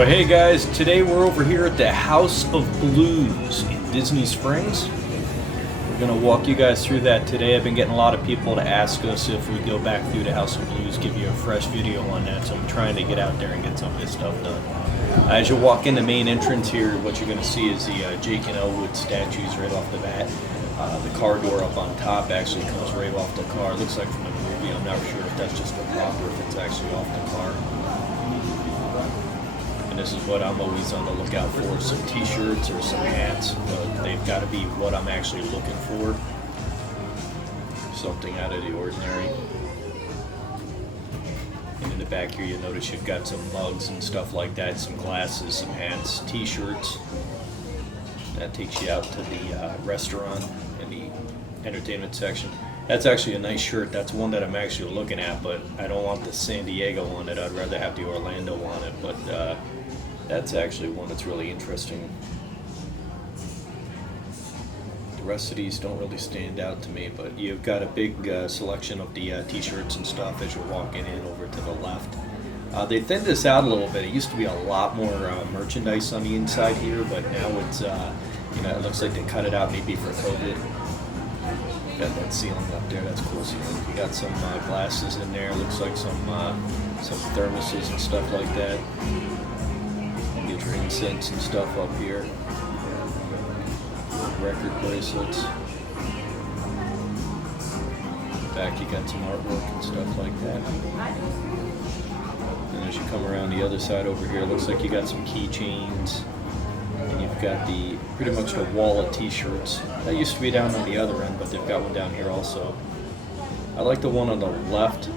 Well, hey guys, today we're over here at the House of Blues in Disney Springs. We're going to walk you guys through that today. I've been getting a lot of people to ask us if we go back through the House of Blues, give you a fresh video on that, so I'm trying to get out there and get some of this stuff done. As you walk in the main entrance here, what you're going to see is the Jake and Elwood statues right off the bat. The car door up on top actually comes right off the car. It looks like from the movie. I'm not sure if that's just a prop or if it's actually off the car. And this is what I'm always on the lookout for, some t-shirts or some hats. They've got to be what I'm actually looking for. Something out of the ordinary. And in the back here, you notice you've got some mugs and stuff like that, some glasses, some hats, t-shirts. That takes you out to the restaurant in the entertainment section. That's actually a nice shirt. That's one that I'm actually looking at, but I don't want the San Diego on it. I'd rather have the Orlando on it, but that's actually one that's really interesting. The rest of these don't really stand out to me, but you've got a big selection of the t-shirts and stuff as you're walking in over to the left. They thinned this out a little bit. It used to be a lot more merchandise on the inside here, but now it's, it looks like they cut it out maybe for COVID. Got that ceiling up there, that's cool ceiling. You got some glasses in there, looks like some thermoses and stuff like that. Get your incense and stuff up here. Record bracelets. Back you got some artwork and stuff like that. And as you come around the other side over here, it looks like you got some keychains. And you've got pretty much the wall of t-shirts. That used to be down on the other end, but they've got one down here also. I like the one on the left.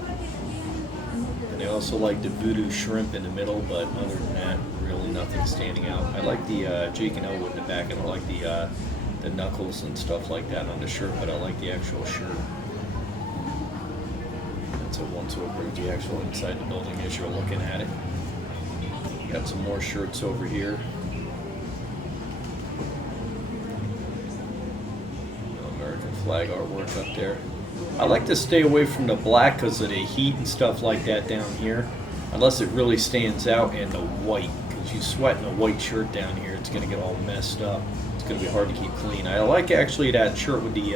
And they also like the voodoo shrimp in the middle, but other than that, really nothing standing out. I like the Jake and Elwood in the back, and I like the knuckles and stuff like that on the shirt, but I like the actual shirt. That's a once over the actual inside the building as you're looking at it. Got some more shirts over here. American flag artwork up there. I like to stay away from the black because of the heat and stuff like that down here, unless it really stands out, and the white, because you sweat in a white shirt down here, it's going to get all messed up. It's going to be hard to keep clean. I like actually that shirt with the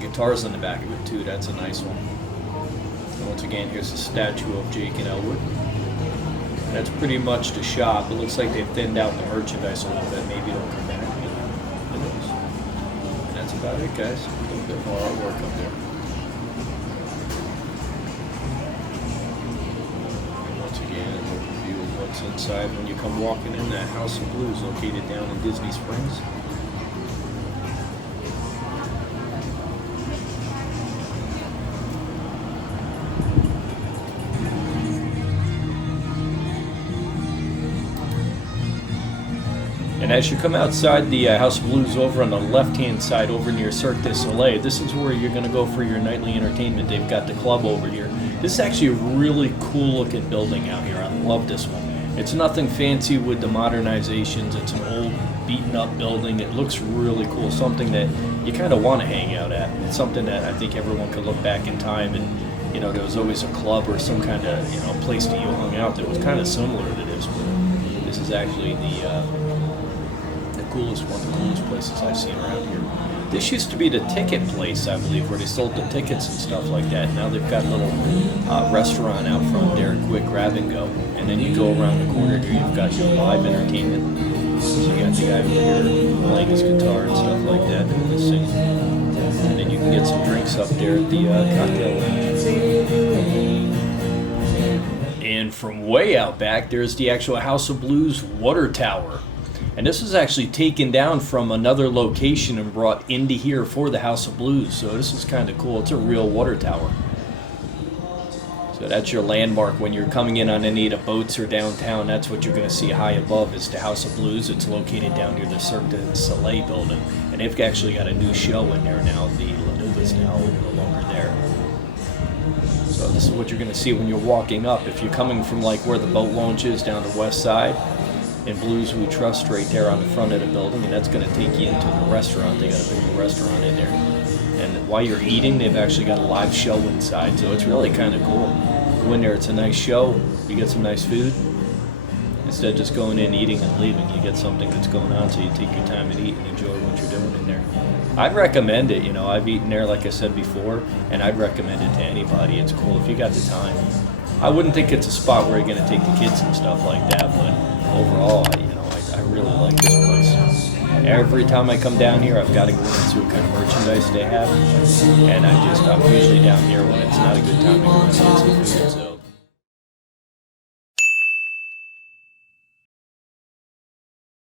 guitars on the back of it too. That's a nice one. And once again, here's a statue of Jake and Elwood. And that's pretty much the shop. It looks like they've thinned out the merchandise a little bit. Maybe it'll come back. And that's about it, guys. A little bit more artwork up there. And once again, an overview of what's inside when you come walking in that House of Blues located down in Disney Springs. And as you come outside the House of Blues over on the left-hand side over near Cirque du Soleil, this is where you're going to go for your nightly entertainment. They've got the club over here. This is actually a really cool-looking building out here. I love this one. It's nothing fancy with the modernizations. It's an old, beaten-up building. It looks really cool, something that you kind of want to hang out at. It's something that I think everyone could look back in time and, there was always a club or some kind of, place that you hung out that was kind of similar to this, but this is actually the coolest places I've seen around here. This used to be the ticket place, I believe, where they sold the tickets and stuff like that. Now they've got a little restaurant out front there, quick grab and go. And then you go around the corner here, you've got your live entertainment. So you got the guy over here playing his guitar and stuff like that, and singing. And then you can get some drinks up there at the cocktail lounge. And from way out back, there's the actual House of Blues water tower. And this was actually taken down from another location and brought into here for the House of Blues. So this is kind of cool. It's a real water tower. So that's your landmark when you're coming in on any of the boats or downtown. That's what you're going to see high above is the House of Blues. It's located down near the Cirque du Soleil building. And they've actually got a new show in there now. The Lanuva's now no longer there. So this is what you're going to see when you're walking up. If you're coming from like where the boat launch is down the west side, in Blues We Trust right there on the front of the building, and that's going to take you into the restaurant. They got a big restaurant in there. And while you're eating, they've actually got a live show inside, so it's really kind of cool. Go in there, it's a nice show, you get some nice food. instead of just going in, eating, and leaving. You get something that's going on, so you take your time and eat and enjoy what you're doing in there. I'd recommend it. You know, I've eaten there, like I said before, and I'd recommend it to anybody. It's cool if you got the time. I wouldn't think it's a spot where you're going to take the kids and stuff like that, but overall, I really like this place. Every time I come down here, I've got to go in and see what kind of merchandise they have, and I'm usually down here when it's not a good time to go and get some food. So